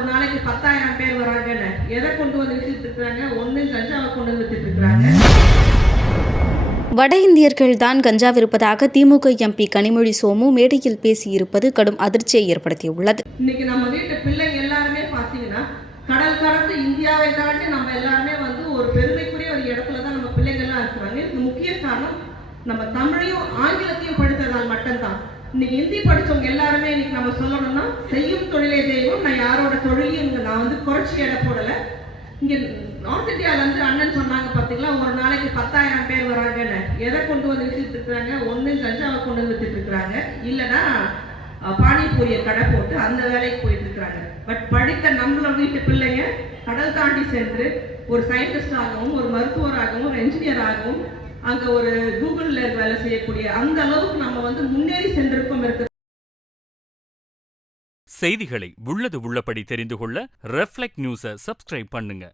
ஒரு நாளைக்கு 10,000 பேர் வராங்கன்னு எதை கொண்டு வந்து வித்துட்டு இருக்காங்க? ஒண்ணு கஞ்சாவை கொண்டு வந்து வித்துட்டு இருக்காங்க. வட இந்தியர்கள் தான் கஞ்சா விற்பதாக திமுக எம்பி கனிமொழி சோமு மேடையில் பேசியிருப்பது கடும் அதிர்ச்சியை ஏற்படுத்தியுள்ளது. இன்னைக்கு நம்ம வீட்டு பிள்ளைங்க எல்லாருமே பாத்தீங்கன்னா கடல் கடந்து இந்தியாவை தாண்டி நம்ம எல்லாருமே வந்து ஒரு பெருமைக்குரிய ஒரு இடத்துல தான் நம்ம பிள்ளைங்க எல்லாம் இருக்கிறாங்க. இதுக்கு முக்கிய காரணம் நம்ம தமிழையும் ஆங்கிலத்தையும் படித்ததால் மட்டும்தான். இன்னைக்கு ஹிந்தி படிச்சவங்க எல்லாருமே இன்னைக்கு நம்ம சொல்லணும்னா செய்யும் தொழிலே தெய்வம். நான் யாரோட தொழிலையும் நான் வந்து குறைச்சி எடை போடல. இங்க நார்த் இந்தியால இருந்து அண்ணன் சொன்னாங்க பாத்தீங்களா, ஒரு நாளைக்கு 10,000 பேர் வராங்கன்னு எதை கொண்டு வந்து வித்துட்டு இருக்காங்க? ஒண்ணு கஞ்சாவை கொண்டு வந்து வித்துட்டு இருக்காங்க, இல்லைன்னா பானிபூரிய கடை போட்டு அந்த வேலைக்கு போயிட்டு இருக்காங்க. பட் படித்த நம்மளோட வீட்டு பிள்ளைங்க கடல் தாண்டி சென்று ஒரு சயின்டிஸ்ட் ஆகவும், ஒரு மருத்துவராகவும், ஒரு என்ஜினியர் ஆகவும், அங்க ஒரு கூகுள்ல வேலை செய்யக்கூடிய அந்த அளவுக்கு நம்ம வந்து முன்னேறி சென்றிருக்கோம். செய்திகளை உள்ளது உள்ளபடி தெரிந்து கொள்ள ரெஃப்ளெக்ட் நியூஸை சப்ஸ்கிரைப் பண்ணுங்க.